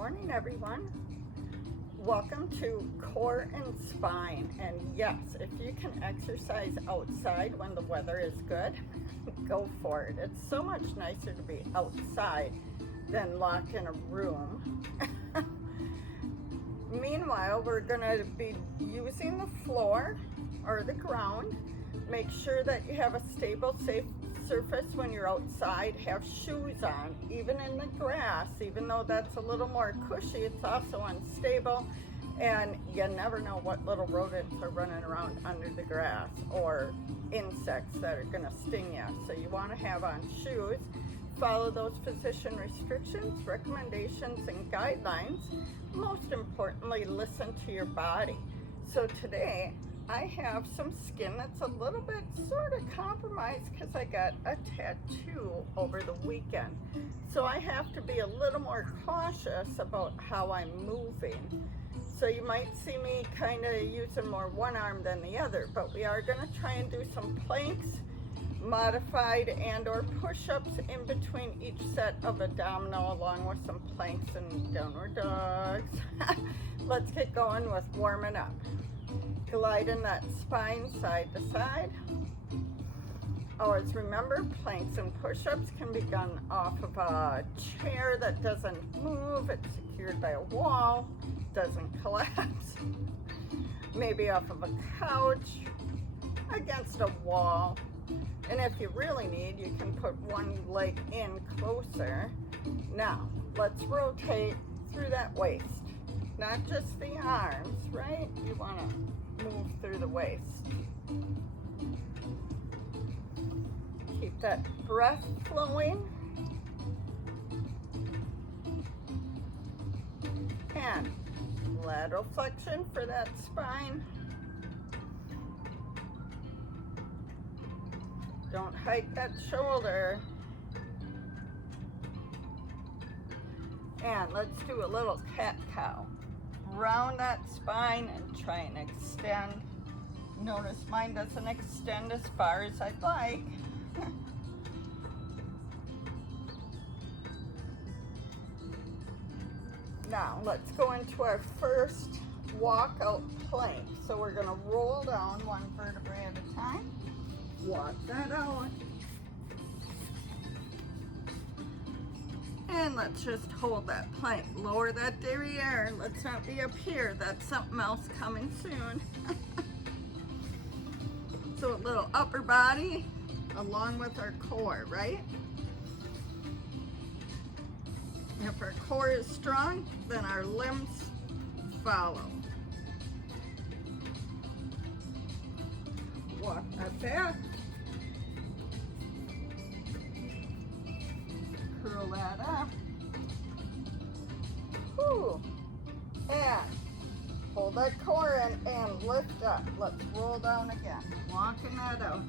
morning, everyone. Welcome to Core and Spine. And yes, if you can exercise outside when the weather is good, go for it. It's so much nicer to be outside than locked in a room. Meanwhile, we're going to be using the floor or the ground. Make sure that you have a stable, safe surface when you're outside. Have shoes on, even in the grass. Even though that's a little more cushy, it's also unstable, and you never know what little rodents are running around under the grass or insects that are going to sting you. So you want to have on shoes. Follow those physician restrictions, recommendations, and guidelines. Most importantly, listen to your body. So today I have some skin that's a little bit sort of compromised because I got a tattoo over the weekend. So I have to be a little more cautious about how I'm moving. So you might see me kind of using more one arm than the other, but we are going to try and do some planks, modified and or push-ups in between each set of abdominal, along with some planks and downward dogs. Let's get going with warming up. Gliding that spine side to side. Always remember, planks and push-ups can be done off of a chair that doesn't move. It's secured by a wall, doesn't collapse. Maybe off of a couch, against a wall. And if you really need, you can put one leg in closer. Now, let's rotate through that waist. Not just the arms, right? You want to move through the waist. Keep that breath flowing. And lateral flexion for that spine. Don't hike that shoulder. And let's do a little cat-cow. Round that spine and try and extend. Notice mine doesn't extend as far as I'd like. Now let's go into our first walkout plank. So we're going to roll down one vertebrae at a time. Walk that out. And let's just hold that plank. Lower that derriere. Let's not be up here. That's something else coming soon. So a little upper body along with our core, right? If our core is strong, then our limbs follow. Walk that back. Curl that up. Whew. And hold that core in and lift up. Let's roll down again. Walking that out.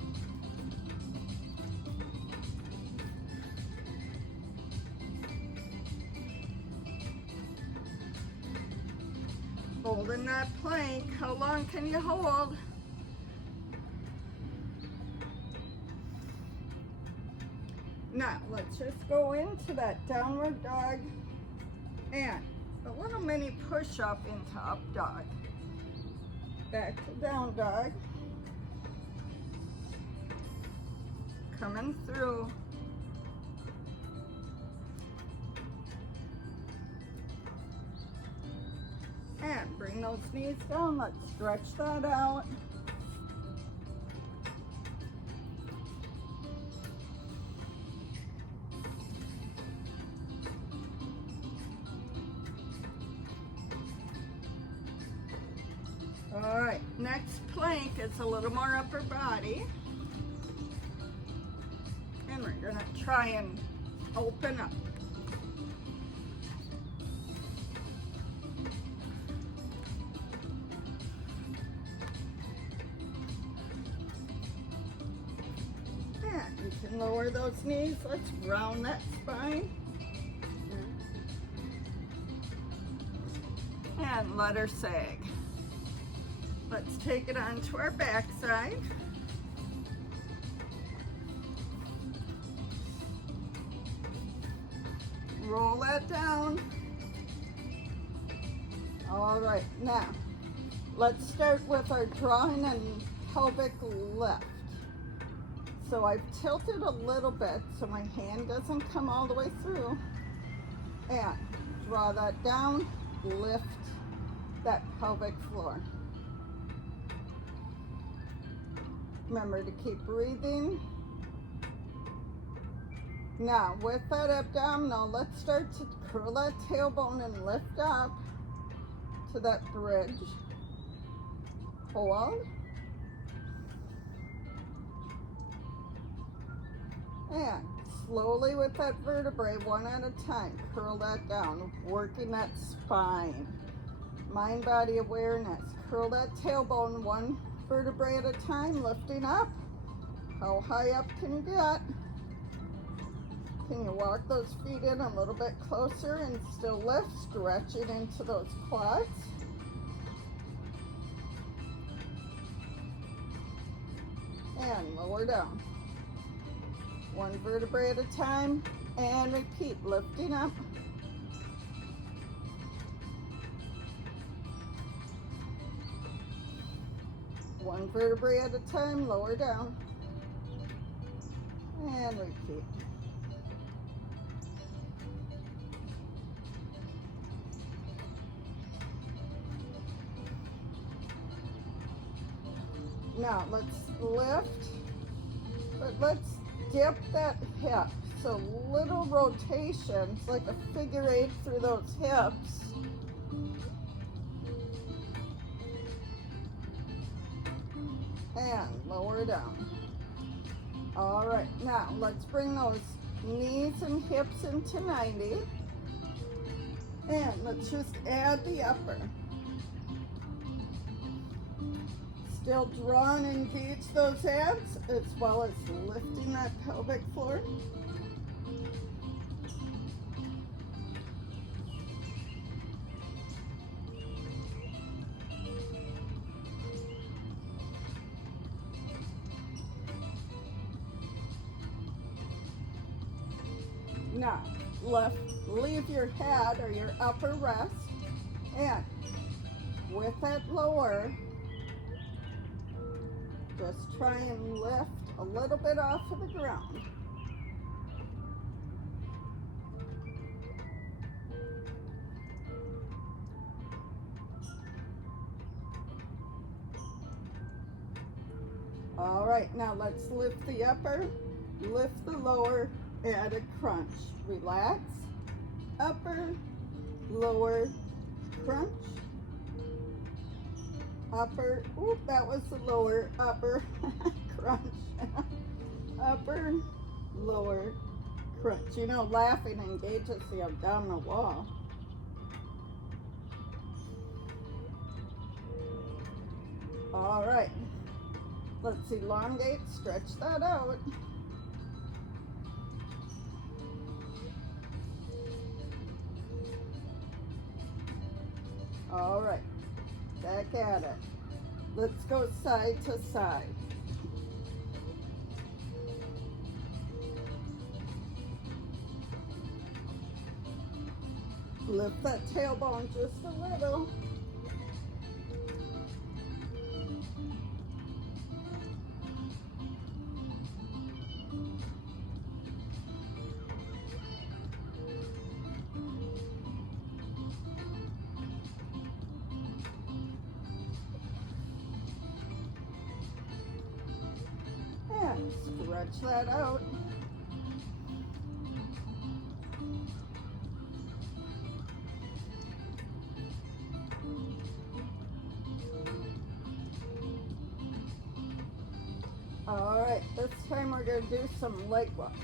Holding that plank. How long can you hold? Now, let's just go into that downward dog and a little mini push-up into up dog. Back to down dog. Coming through. And bring those knees down. Let's stretch that out. All right, next plank is a little more upper body. And we're gonna try and open up. And you can lower those knees. Let's round that spine. And let her sag. Let's take it onto our backside. Roll that down. All right, now let's start with our drawing and pelvic lift. So I've tilted a little bit so my hand doesn't come all the way through, and draw that down, lift that pelvic floor. Remember to keep breathing. Now with that abdominal, let's start to curl that tailbone and lift up to that bridge. Hold. And slowly with that vertebrae, one at a time, curl that down, working that spine. Mind body awareness. Curl that tailbone one vertebrae at a time, lifting up. How high up can you get? Can you walk those feet in a little bit closer and still lift, stretching into those quads? And lower down. One vertebrae at a time, and repeat, lifting up. One vertebrae at a time, lower down, and repeat. Now let's lift, but let's dip that hip. So little rotations, like a figure eight through those hips. And lower down. All right, now let's bring those knees and hips into 90. And let's just add the upper. Still draw and engage those abs as well as lifting that pelvic floor. Now, leave your head or your upper rest, and with that lower, just try and lift a little bit off of the ground. All right, now let's lift the upper, lift the lower, add a crunch. Relax, upper, lower, crunch, upper, oop, that was the lower, upper, crunch, upper, lower, crunch. You know, laughing engages the abdominal wall. All right, let's elongate, stretch that out. All right, back at it. Let's go side to side. Lift that tailbone just a little. Stretch that out. All right, this time we're going to do some leg walks.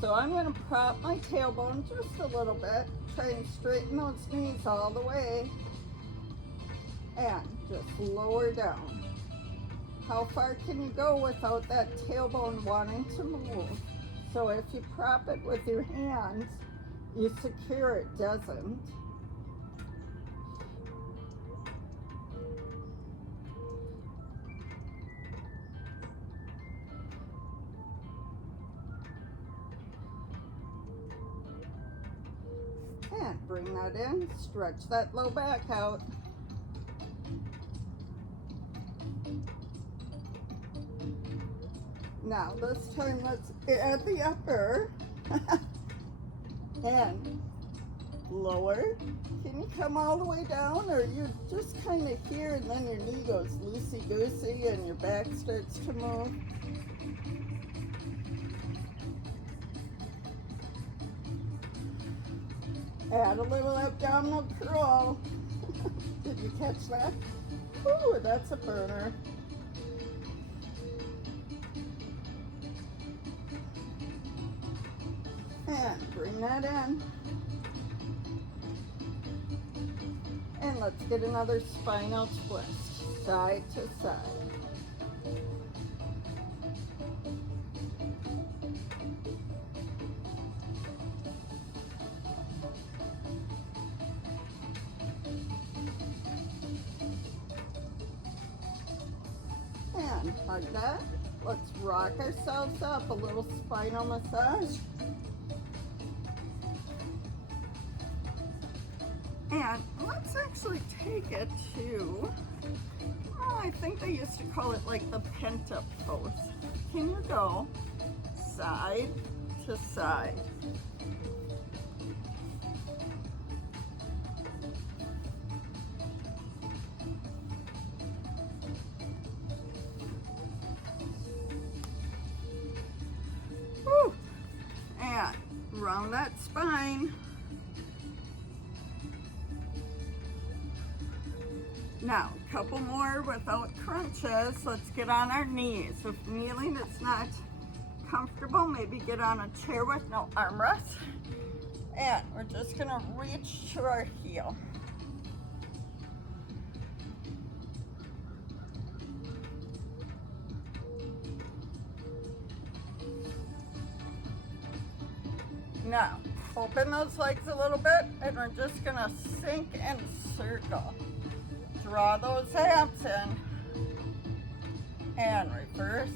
So I'm going to prop my tailbone just a little bit, try and straighten those knees all the way, and just lower down. How far can you go without that tailbone wanting to move? So if you prop it with your hands, you secure it doesn't. And bring that in, stretch that low back out. Now this time let's add the upper. And lower. Can you come all the way down, or you just kind of here and then your knee goes loosey-goosey and your back starts to move? Add a little abdominal curl. Did you catch that? Ooh, that's a burner. And bring that in. And let's get another spinal twist, side to side. And like that. Let's rock ourselves up, a little spinal massage. And let's actually take it to, I think they used to call it like the pent-up pose. Can you go side to side? Woo. And round that spine. Now, a couple more without crunches. Let's get on our knees. If kneeling is not comfortable, maybe get on a chair with no armrest. And we're just gonna reach to our heel. Now, open those legs a little bit, and we're just gonna sink and circle. Draw those abs in and reverse.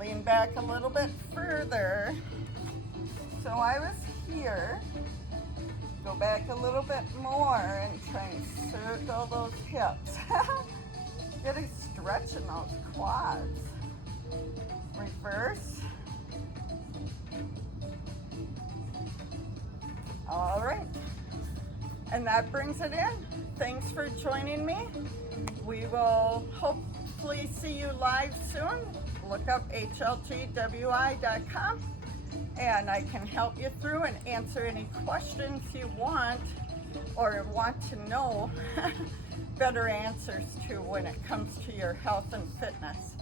Lean back a little bit further. So I was here. Go back a little bit more and try and circle those hips. Get a stretch in those quads. Reverse. All right, and that brings it in. Thanks for joining me. We will hopefully see you live soon. Look up hlgwi.com and I can help you through and answer any questions you want or want to know better answers to when it comes to your health and fitness.